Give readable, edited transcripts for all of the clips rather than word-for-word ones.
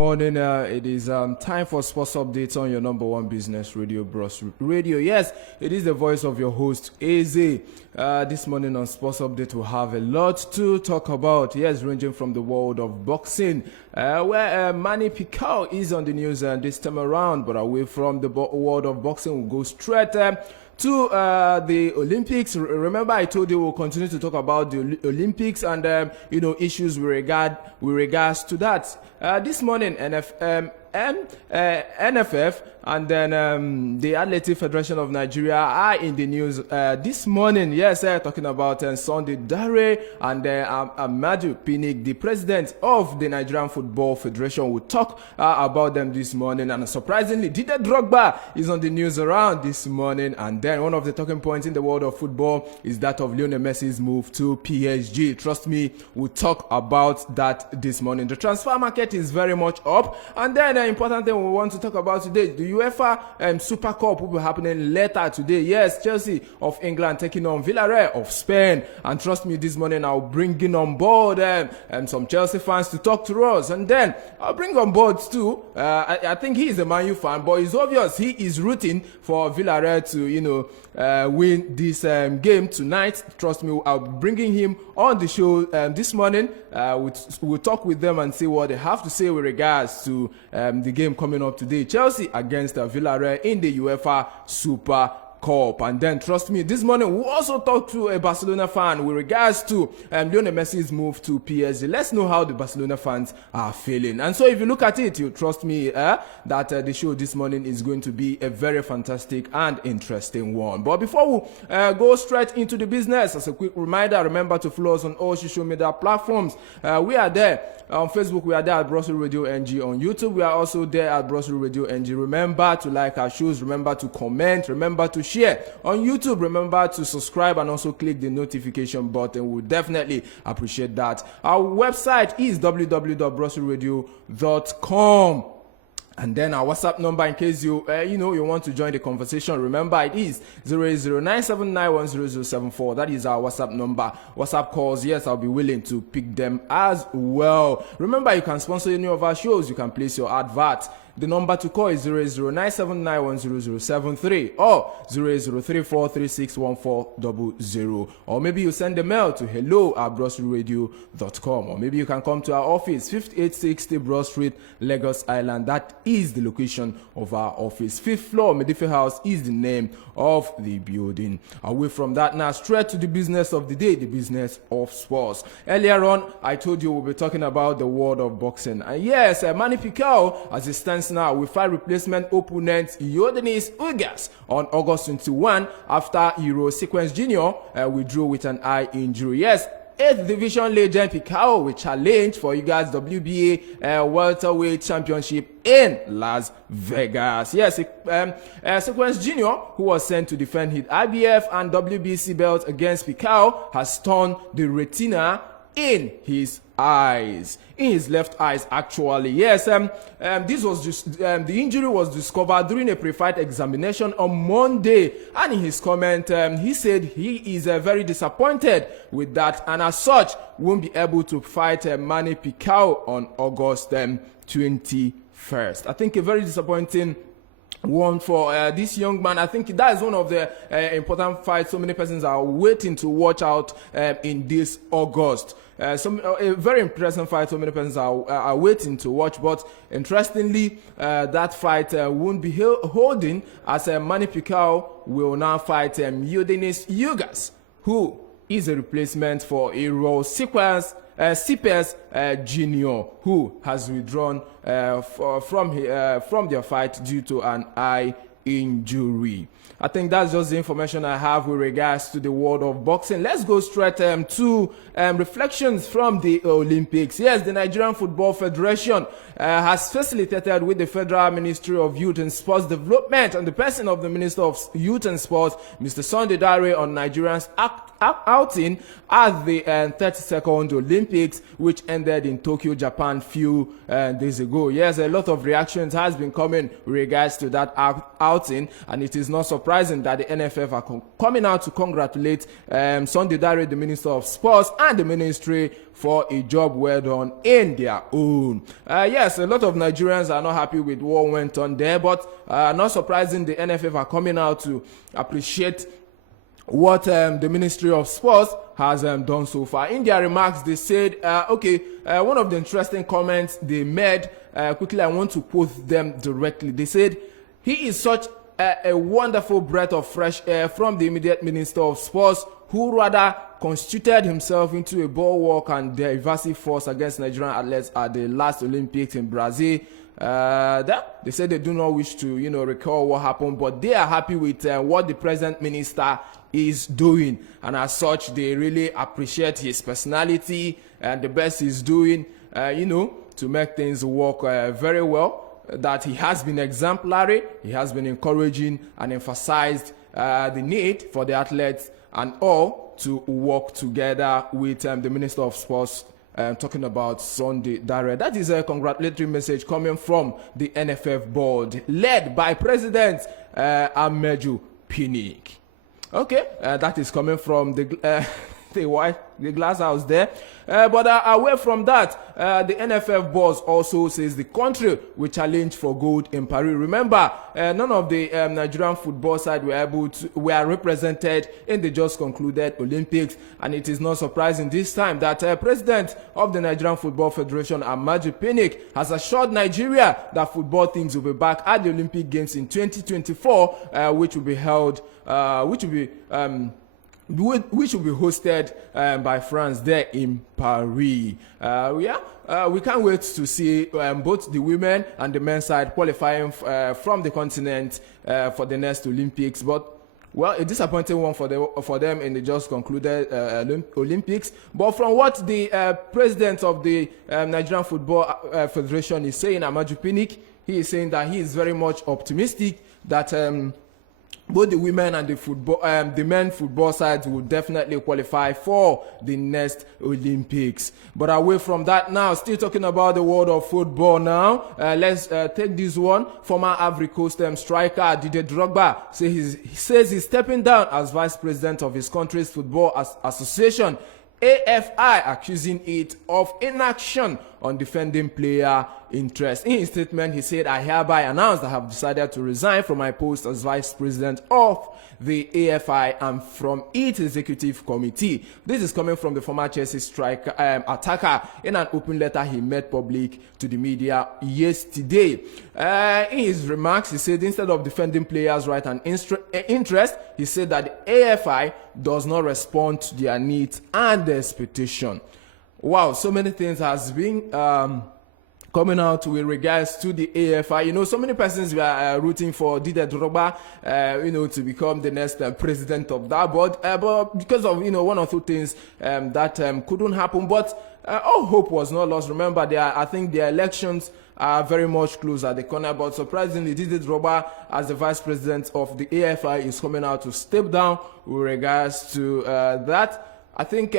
morning. It is time for sports updates on your number one business radio, Broadstreet Radio. Yes, it is the voice of your host, AZ. This morning on Sports Update, we'll have a lot to talk about. Yes, ranging from the world of boxing, where Manny Pacquiao is on the news this time around. But away from the world of boxing, we'll go straight to the Olympics. Remember, I told you we'll continue to talk about the Olympics and issues with regards to that. This morning, NFF and then the Athletic Federation of Nigeria are in the news this morning. Yes, talking about Sunday Dare and Amaju Pinnick, the president of the Nigerian Football Federation. We'll talk about them this morning. And surprisingly, Didier Drogba is on the news around this morning. And then one of the talking points in the world of football is that of Lionel Messi's move to PSG. Trust me, we'll talk about that this morning. The transfer market is very much up. And then the important thing we want to talk about today, the UEFA Super Cup will be happening later today. Yes, Chelsea of England taking on Villarreal of Spain. And trust me, this morning I'll bring in on board some Chelsea fans to talk to us. And then I'll bring on board too, I think he is a Man U fan, but it's obvious he is rooting for Villarreal to, win this game tonight. Trust me, I'll be bringing him on the show this morning. We'll talk with them and see what they have to say with regards to the game coming up today. Chelsea against Villarreal in the UEFA Super Cup. And then trust me, this morning we'll also talk to a Barcelona fan with regards to Lionel Messi's move to PSG. Let's know how the Barcelona fans are feeling. And so if you look at it, you trust me that the show this morning is going to be a very fantastic and interesting one. But before we go straight into the business, as a quick reminder, remember to follow us on all social media platforms. We are there on Facebook. We are there at Broadstreet Radio NG. On YouTube, we are also there at Broadstreet Radio NG. Remember to like our shows. Remember to comment. Remember to share. On YouTube, remember to subscribe and also click the notification button. We'll definitely appreciate that. Our website is www.broadstreetradio.com. And then our WhatsApp number, in case you want to join the conversation, remember it is 08097910074. That is our WhatsApp number. WhatsApp calls, yes, I'll be willing to pick them as well. Remember, you can sponsor any of our shows. You can place your advert. The number to call is 08097910073 or 08034361400. Or maybe you send a mail to hello@broadstreetradio.com. Or maybe you can come to our office, 5860 Broad Street, Lagos Island. That is the location of our office. 5th floor, Medife House is the name of the building. Away from that, now straight to the business of the day, the business of sports. Earlier on, I told you we'll be talking about the world of boxing. And yes, Manny Pacquiao, as it stands now, will fight replacement opponent Didier Drogba on August 21 after Euro Sequence Jr. Withdrew with an eye injury. Yes, 8th Division legend Pacquiao will challenge for Ugas WBA welterweight championship in Las Vegas. Yes, Sequence Jr., who was sent to defend his IBF and WBC belt against Pacquiao, has torn the retina in his eyes, in his left eyes actually. Yes, this was just the injury was discovered during a pre-fight examination on Monday, and in his comment he said he is very disappointed with that, and as such won't be able to fight Manny Pacquiao on August 21st. I think a very disappointing one for this young man. I think that is one of the important fights so many persons are waiting to watch out in this August. A very impressive fight so many persons are waiting to watch. But interestingly, that fight won't be holding, as Manny Pacquiao will now fight Didier Drogba, who is a replacement for Euro Sequence Jr., who has withdrawn from their fight due to an eye injury. I think that's just the information I have with regards to the world of boxing. Let's go straight to reflections from the Olympics. Yes, the Nigerian Football Federation has facilitated with the Federal Ministry of Youth and Sports Development and the person of the Minister of Youth and Sports, Mr. Sunday Dare, on Nigerians outing at the 32nd Olympics, which ended in Tokyo, Japan, few days ago. Yes, a lot of reactions has been coming with regards to that outing, and it is not surprising that the NFF are coming out to congratulate Sunday Dare, the Minister of Sports, and the Ministry for a job well done in their own. Yes, a lot of Nigerians are not happy with what went on there, but not surprising, the NFF are coming out to appreciate what the Ministry of Sports has done so far. In their remarks, they said, one of the interesting comments they made, quickly I want to quote them directly. They said, "He is such a wonderful breath of fresh air from the immediate Minister of Sports, who rather constituted himself into a bulwark and divisive force against Nigerian athletes at the last Olympics in Brazil." They said they do not wish to, recall what happened, but they are happy with what the present minister is doing, and as such, they really appreciate his personality and the best he's doing, to make things work very well. That he has been exemplary, he has been encouraging and emphasized the need for the athletes and all to work together with the Minister of Sports. Talking about Sunday Dare. That is a congratulatory message coming from the NFF board, led by President Ameju Pinnick. Okay, that is coming from the glass house there. But away from that, the NFF boss also says the country will challenge for gold in Paris. Remember, none of the Nigerian football side were represented in the just concluded Olympics, and it is not surprising this time that President of the Nigerian Football Federation, Ameju Pinnick, has assured Nigeria that football teams will be back at the Olympic Games in 2024, which will be hosted by France there in Paris. We can't wait to see both the women and the men's side qualifying from the continent for the next Olympics. But, well, a disappointing one for them in the just concluded Olympics. But from what the president of the Nigerian Football Federation is saying, Ameju Pinnick, he is saying that he is very much optimistic that both the women and the men football sides will definitely qualify for the next Olympics. But away from that now, still talking about the world of football now, let's take this one. Former Ivory Coast striker Didier Drogba says he's stepping down as vice president of his country's football association, AFI, accusing it of inaction on defending player interest. In his statement, he said, "I hereby announce that I have decided to resign from my post as vice president of the AFI and from its executive committee." This is coming from the former Chelsea striker attacker in an open letter he made public to the media yesterday. In his remarks, he said instead of defending players' right and interest, he said that the AFI does not respond to their needs and their expectation. Wow, so many things has been coming out with regards to the AFI. So many persons were rooting for Didier Drogba, to become the next president of that board. But because of, one or two things that couldn't happen. But all hope was not lost. Remember, I think the elections are very much close at the corner. But surprisingly, Didier Drogba, as the vice president of the AFI, is coming out to step down with regards to that. I think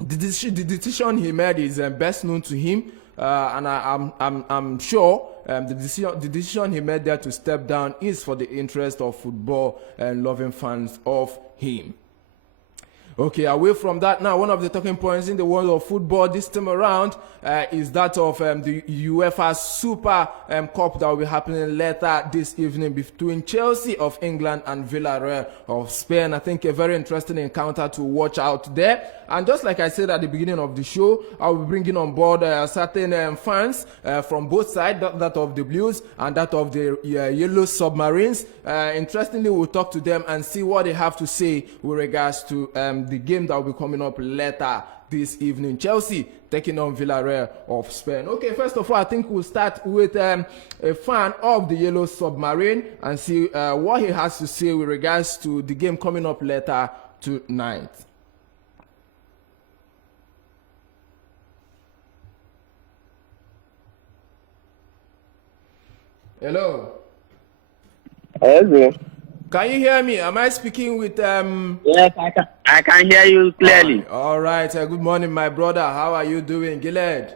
the decision he made is best known to him, and I'm sure the decision he made there to step down is for the interest of football and loving fans of him. Okay, away from that now, one of the talking points in the world of football this time around is that of the UEFA Super Cup that will be happening later this evening between Chelsea of England and Villarreal of Spain. I think a very interesting encounter to watch out there. And just like I said at the beginning of the show, I'll be bringing on board certain fans from both sides, that of the Blues and that of the Yellow Submarines. Interestingly, we'll talk to them and see what they have to say with regards to the game that will be coming up later this evening. Chelsea taking on Villarreal of Spain. Okay, first of all, I think we'll start with a fan of the Yellow Submarine and see what he has to say with regards to the game coming up later tonight. Hello. Hello. Can you hear me? Am I speaking with Yes, I can hear you clearly. All right. Good morning, my brother. How are you doing, Gilad?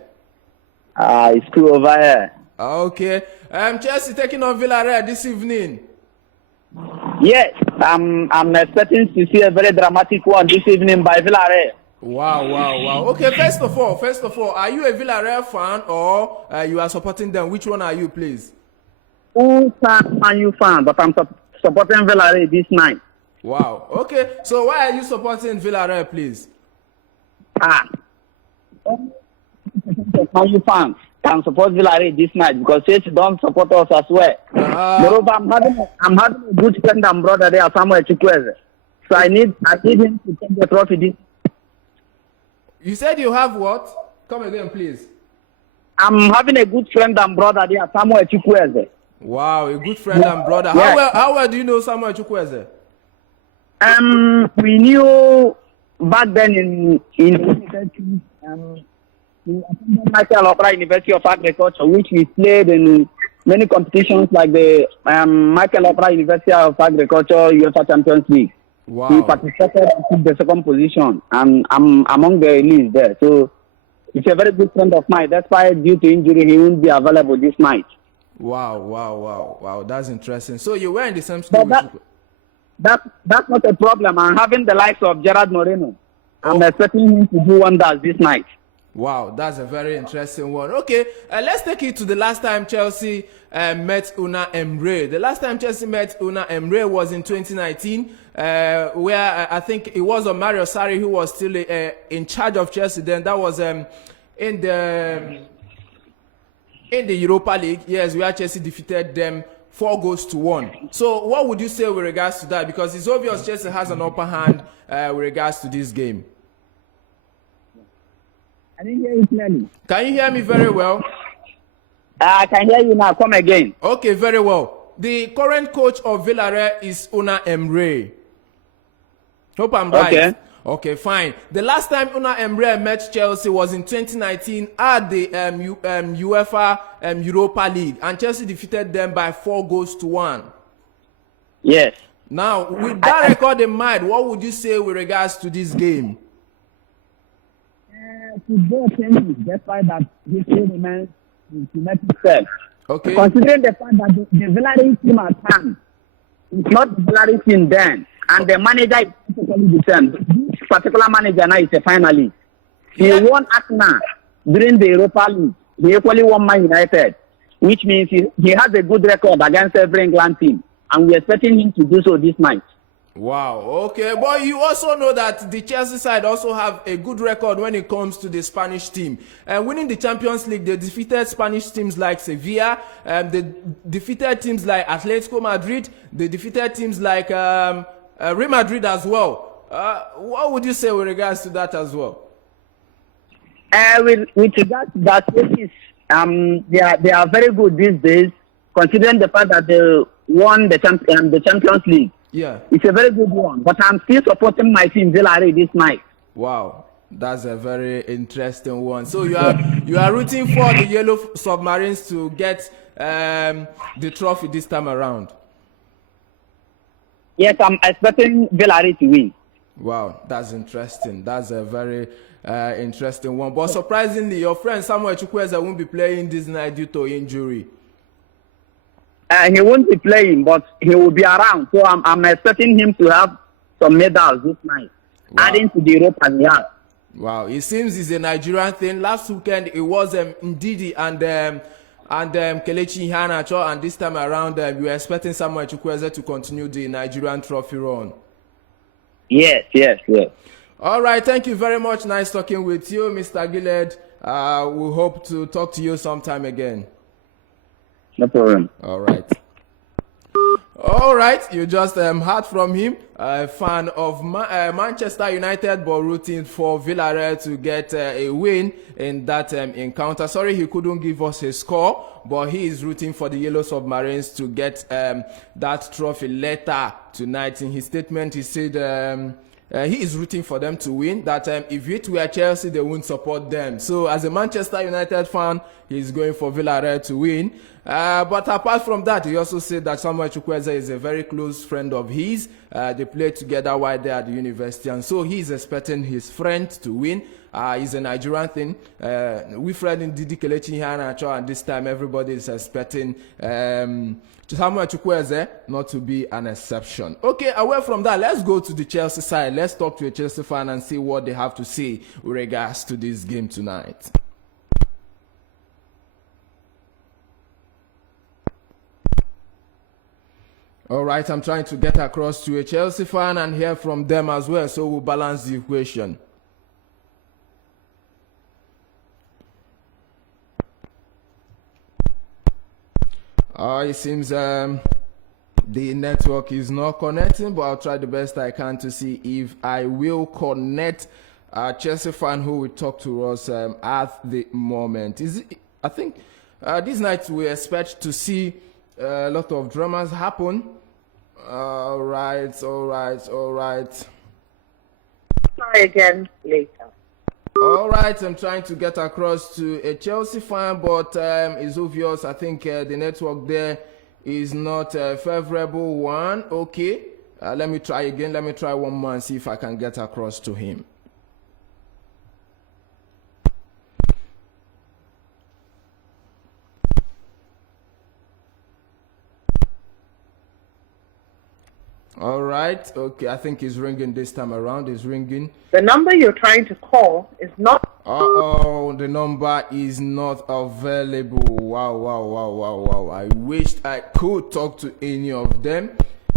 It's cool over here. Okay. Chelsea taking on Villarreal this evening. Yes, I'm expecting to see a very dramatic one this evening by Villarreal. Wow. Okay, first of all, are you a Villarreal fan or you are supporting them? Which one are you, please? Full Man U fan, but I'm supporting Villarreal this night. Wow. Okay, so why are you supporting Villarreal, please? Man U fans can support Villarreal this night because Chelsea don't support us as well. Moreover, I'm having a good friend and brother there, Samuel Chukwueze. So I need him to take the trophy this. You said you have what? Come again, please. I'm having a good friend and brother there, Samuel Chukwueze. Wow, a good friend and brother. Yeah. How well do you know Samuel Chukwueze? We knew back then in university, we attended Michael Opera University of Agriculture, which we played in many competitions like the Michael Opera University of Agriculture UEFA Champions League. Wow. He participated and took the second position, and I'm among the elites there. So it's a very good friend of mine. That's why, due to injury, he won't be available this night. Wow. That's interesting. So you were in the same school with That's not a problem. I'm having the likes of Gerard Moreno. I'm expecting him to do wonders this night. Wow, that's a very interesting one. Okay, let's take it to the last time Chelsea met Una Emre. The last time Chelsea met Una Emre was in 2019, where I think it was Mario Sarri who was still in charge of Chelsea then. That was in the Europa League, yes, where Chelsea defeated them 4-1. So what would you say with regards to that? Because it's obvious Chelsea has an upper hand with regards to this game. I didn't hear you clearly. Can you hear me very well? I can hear you now. Come again. Okay, very well. The current coach of Villarreal is Una Emre. Hope I'm right. Okay, fine. The last time Una Emre met Chelsea was in 2019 at the UEFA Europa League, and Chelsea defeated them by 4-1. Yes. Now, with that record in mind, what would you say with regards to this game? Football changes, despite that history remains to make itself. Okay. Considering the fact that the Villarreal team at hand is not the Villarreal team then, and the manager is typically the same. This particular manager now is a finalist. He won Arsenal during the Europa League. He equally won Man United, which means he has a good record against every England team, and we're expecting him to do so this night. Wow, okay, but you also know that the Chelsea side also have a good record when it comes to the Spanish team. Winning the Champions League, they defeated Spanish teams like Sevilla, they defeated teams like Atletico Madrid, they defeated teams like Real Madrid as well. What would you say with regards to that as well? With regards to that, they are very good these days, considering the fact that they won the Champions League. Yeah, it's a very good one, but I'm still supporting my team Villarreal this night. Wow, that's a very interesting one. So you are rooting for the Yellow Submarines to get the trophy this time around. Yes, I'm expecting Villarreal to win. Wow, that's interesting. That's a very interesting one. But surprisingly, your friend Samuel Chukwueze won't be playing this night due to injury. He won't be playing, but he will be around. So I'm expecting him to have some medals this night, adding to the Europa he has. Wow, it seems it's a Nigerian thing. Last weekend it was Ndidi and Kelechi Iheanacho, and this time around we are expecting Samuel Chukwueze to continue the Nigerian trophy run. Yes. All right, thank you very much. Nice talking with you, Mr. Gillard. We hope to talk to you sometime again. No problem. All right, you just heard from him, a fan of Manchester United, but rooting for Villarreal to get a win in that encounter. Sorry he couldn't give us a score, but he is rooting for the Yellow Submarines to get that trophy later tonight. In his statement, he said he is rooting for them to win, that if it were Chelsea, they wouldn't support them. So as a Manchester United fan, he's going for Villarreal to win. But apart from that, he also said that Samuel Chukwueze is a very close friend of his. They played together while they are at the university, and so he is expecting his friend to win. is a Nigerian thing. We friend in Didi Kelechi here, and this time everybody is expecting Samuel Chukwueze not to be an exception. Okay, away from that, let's go to the Chelsea side. Let's talk to a Chelsea fan and see what they have to say with regards to this game tonight. All right, I'm trying to get across to a Chelsea fan and hear from them as well, so we'll balance the equation. It seems the network is not connecting, but I'll try the best I can to see if I will connect a Chelsea fan who will talk to us at the moment. I think this night we expect to see a lot of dramas happen. All right. Try again later. All right, I'm trying to get across to a Chelsea fan, but it's obvious. I think the network there is not a favorable one. Okay, let me try again. Let me try one more and see if I can get across to him. All right. Okay, I think it's ringing this time around. It's ringing. The number you're trying to call is not. Uh-oh, the number is not available. Wow. I wished I could talk to any of them.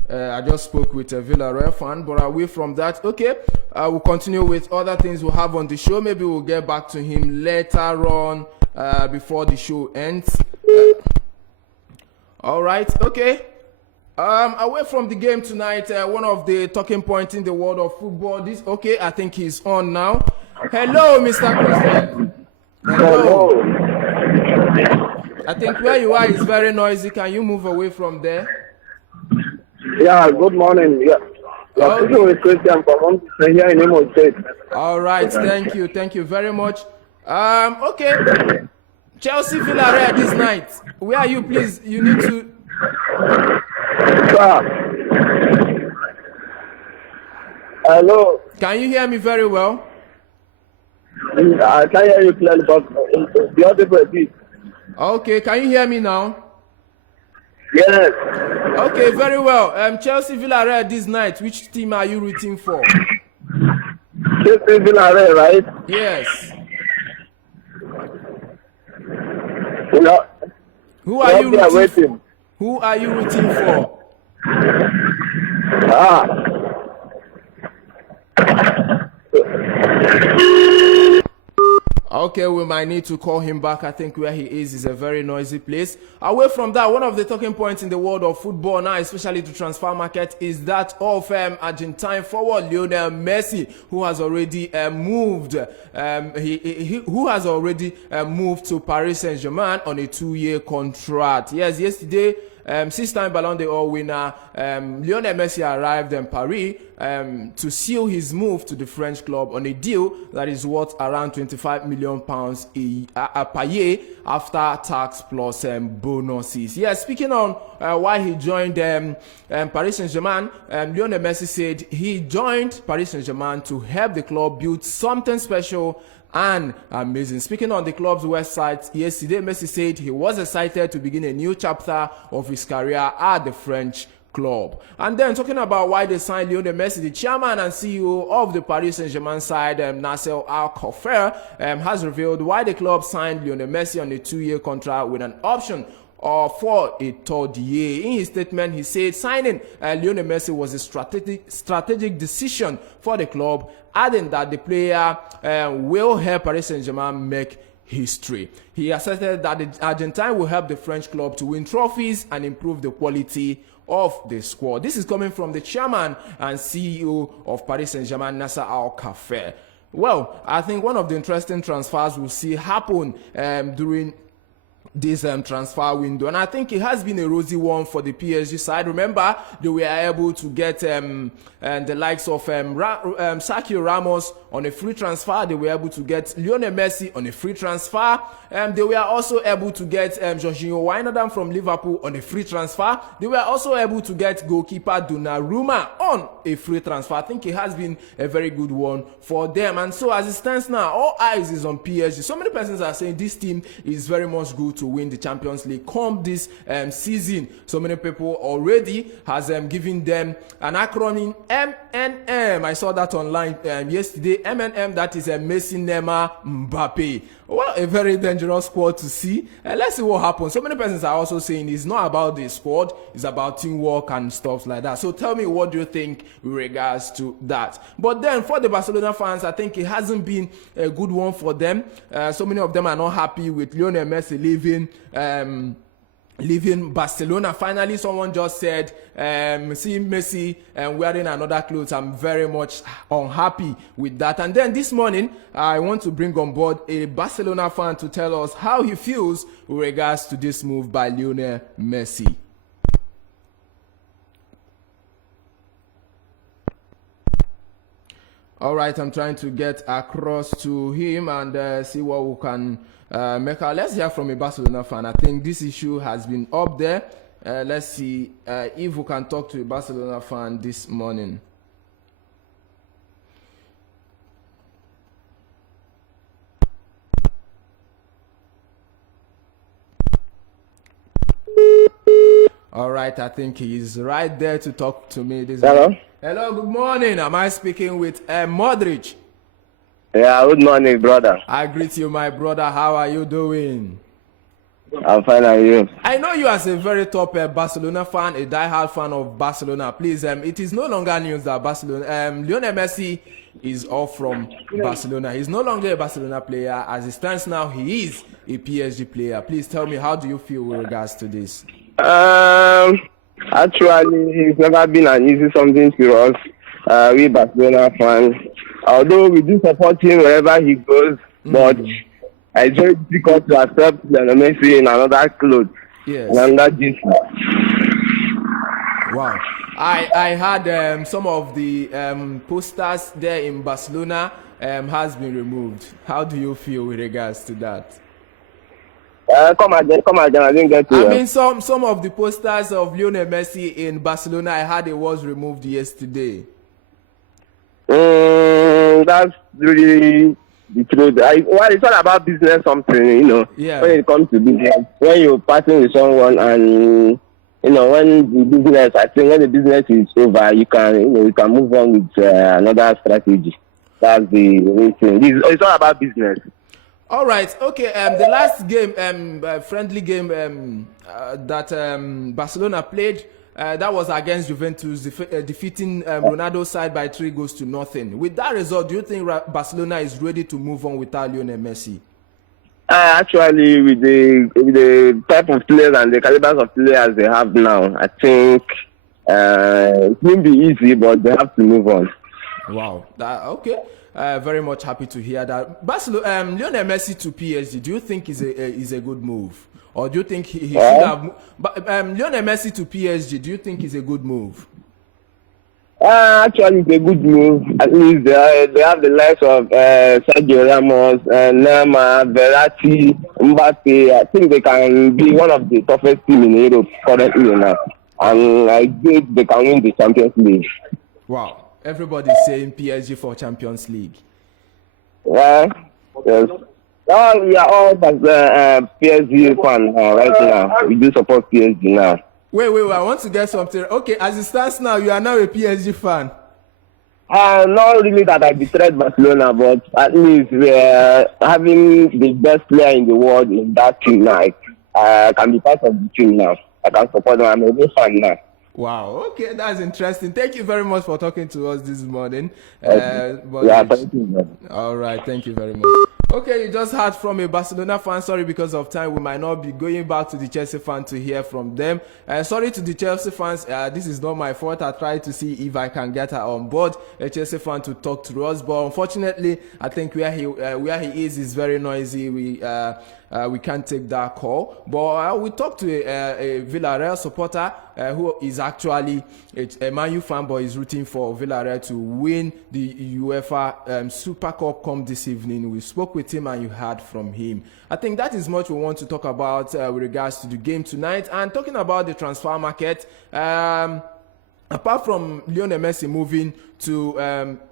I just spoke with a Villarreal fan, but away from that, okay, we'll continue with other things we'll have on the show. Maybe we'll get back to him later on before the show ends. All right, okay. Away from the game tonight, one of the talking points in the world of football. Okay, I think he's on now. Hello, Mr. Christian. Hello. I think where you are is very noisy. Can you move away from there? Yeah, good morning. Yeah. Okay. With Christian from here in Imo State. All right, thank you very much. Okay. Chelsea Villarreal this night. Where are you, please? You need to. Hello. Can you hear me very well? I can't hear you clearly, but the other way. Okay, can you hear me now? Yes. Okay, very well. Chelsea Villarreal this night. Which team are you rooting for? Chelsea Villarreal, right? Yes. No. Who are you rooting for? Waiting. Who are you rooting for? Okay, we might need to call him back. I think where he is a very noisy place. Away from that, one of the talking points in the world of football now, especially the transfer market, is that of Argentine forward Lionel Messi, who has already moved. Who has already moved to Paris Saint-Germain on a 2-year contract. Yes, yesterday, 6-time Ballon d'Or winner Lionel Messi arrived in Paris to seal his move to the French club on a deal that is worth around £25 million per year after tax plus bonuses. Yeah, speaking on why he joined Paris Saint-Germain, Lionel Messi said he joined Paris Saint-Germain to help the club build something special and amazing. Speaking on the club's website yesterday, Messi said he was excited to begin a new chapter of his career at the French club. And then talking about why they signed Lionel Messi, the chairman and CEO of the Paris Saint-Germain side, Nasser Al-Khelaifi, has revealed why the club signed Lionel Messi on a 2-year contract with an option for a 3rd year. In his statement, he said signing Lionel Messi was a strategic decision for the club, adding that the player will help Paris Saint-Germain make history. He asserted that the Argentine will help the French club to win trophies and improve the quality of the squad. This is coming from the chairman and CEO of Paris Saint-Germain, Nasser Al-Khelaifi. Well, I think one of the interesting transfers we'll see happen during this transfer window, and I think it has been a rosy one for the PSG side. Remember, they were able to get the likes of Sergio Ramos on a free transfer. They were able to get Lionel Messi on a free transfer. They were also able to get Jorginho Wijnaldum from Liverpool on a free transfer. They were also able to get goalkeeper Donnarumma on a free transfer. I think it has been a very good one for them. And so as it stands now, all eyes is on PSG. So many persons are saying this team is very much good to win the Champions League come this season. So many people already has given them an acronym MNM. I saw that online yesterday. MNM, that is Messi, Neymar, Mbappe. Well, a very dangerous squad to see. Let's see what happens. So many persons are also saying it's not about the squad, it's about teamwork and stuff like that. So tell me, what do you think with regards to that? But then for the Barcelona fans, I think it hasn't been a good one for them. So many of them are not happy with Lionel Messi leaving Barcelona. Finally, someone just said, seeing Messi wearing another clothes, I'm very much unhappy with that. And then this morning, I want to bring on board a Barcelona fan to tell us how he feels with regards to this move by Lionel Messi. All right, I'm trying to get across to him and see what we can make out. Let's hear from a Barcelona fan. I think this issue has been up there. Let's see if we can talk to a Barcelona fan this morning. All right, I think he's right there to talk to me this Hello? morning. Hello, good morning. Am I speaking with Modric? Yeah, good morning, brother. I greet you, my brother. How are you doing? I'm fine, and you? I know you as a very top Barcelona fan, a die-hard fan of Barcelona. Please, it is no longer news that Lionel Messi is off from Barcelona. He's no longer a Barcelona player. As it stands now, he is a PSG player. Please tell me, how do you feel with regards to this? Actually, it's never been an easy something to us, we Barcelona fans. Although we do support him wherever he goes, but it's very difficult to accept Messi in another clothes. Yes. In another jersey. Wow. I had some of the posters there in Barcelona has been removed. How do you feel with regards to that? Come again, I didn't get to I mean, some of the posters of Lionel Messi in Barcelona, I heard it was removed yesterday. That's really the truth. Well, it's all about business, something, you know. Yeah. When it comes to business, when you're partnering with someone, and you know, when the business is over, you can move on with another strategy. That's the thing. It's all about business. All right. Okay. The last game, friendly game that Barcelona played, that was against Juventus, defeating Ronaldo's side by 3-0. With that result, do you think Barcelona is ready to move on without Lionel Messi? Actually, with the type of players and the calibers of players they have now, I think it won't be easy, but they have to move on. Wow. Okay. Very much happy to hear that. Barcelona, Lionel Messi to PSG, do you think is a good move? Or do you think he should have... Lionel Messi to PSG, do you think is a good move? Actually, it's a good move. At least they have the likes of Sergio Ramos, Neymar, Verratti, Mbappe. I think they can be one of the toughest teams in Europe currently now. And I think they can win the Champions League. Wow. Everybody's saying PSG for Champions League. Yeah, yes. We are all PSG fans right now. We do support PSG now. Wait, I want to get something. Okay, as it stands now, you are now a PSG fan. Not really that I betrayed Barcelona, but at least having the best player in the world in that team now, I can be part of the team now. I can support them. I'm a big fan now. Wow, okay, that's interesting. Thank you very much for talking to us this morning. Thank you. All right, thank you very much. Okay, you just heard from a Barcelona fan. Sorry, because of time, we might not be going back to the Chelsea fan to hear from them. Sorry to the Chelsea fans. This is not my fault. I tried to see if I can get her on board, a Chelsea fan, to talk to us. But unfortunately, I think where he is very noisy. We can't take that call. But we talked to a Villarreal supporter who is actually a Man U fan, but is rooting for Villarreal to win the UEFA Super Cup come this evening. We spoke with him and you heard from him. I think that is much we want to talk about with regards to the game tonight. And talking about the transfer market, apart from Lionel Messi moving to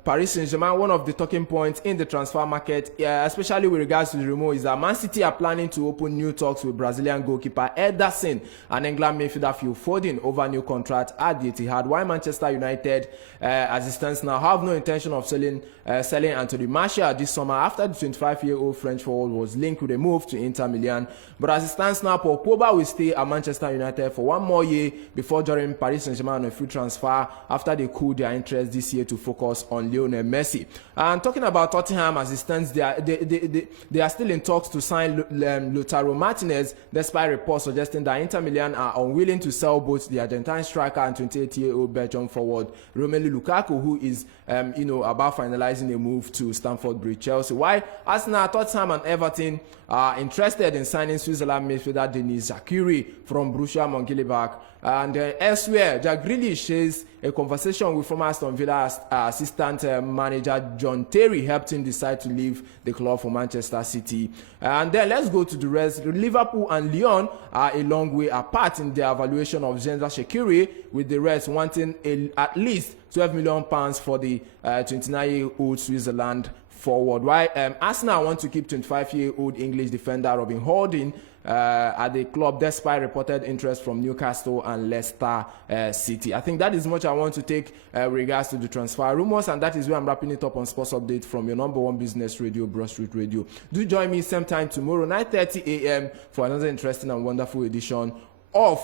Paris Saint-Germain, one of the talking points in the transfer market, especially with regards to the rumor, is that Man City are planning to open new talks with Brazilian goalkeeper Ederson and England midfielder Phil Foden over new contract at the Etihad. While Manchester United, as it stands now, have no intention of selling Anthony Martial this summer after the 25-year-old French forward was linked with a move to Inter Milan. But as it stands now, Paul Pogba will stay at Manchester United for one more year before joining Paris Saint-Germain on a free transfer after they cooled their interest this year to focus on Lionel Messi. And talking about Tottenham, as it stands, they are still in talks to sign Lautaro Martinez, despite reports suggesting that Inter Milan are unwilling to sell both the Argentine striker and 28-year-old Belgian forward Romelu Lukaku, who is about finalizing a move to Stamford Bridge, Chelsea. While Arsenal, Tottenham and Everton are interested in signing Switzerland midfielder Denis Zakaria from Borussia Mönchengladbach. And elsewhere, Jack Grealish shares a conversation with former Aston Villa assistant manager John Terry helped him decide to leave the club for Manchester City. And then let's go to the rest. Liverpool and Lyon are a long way apart in their evaluation of Zenza Shaqiri, with the rest wanting at least £12 million for the 29-year-old Switzerland forward. While Arsenal want to keep 25-year-old English defender Robin Holding at the club, despite reported interest from Newcastle and Leicester City. I think that is much I want to take regards to the transfer rumors, and that is where I'm wrapping it up on Sports Update from your number one business radio, Broadstreet Radio. Do join me same time tomorrow, 9:30 a.m. for another interesting and wonderful edition of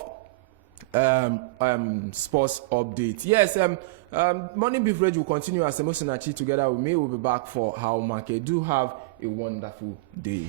Sports Update. Yes, Morning Beef Radio will continue as Emosinachi together with me. We'll be back for How Market. Do have a wonderful day.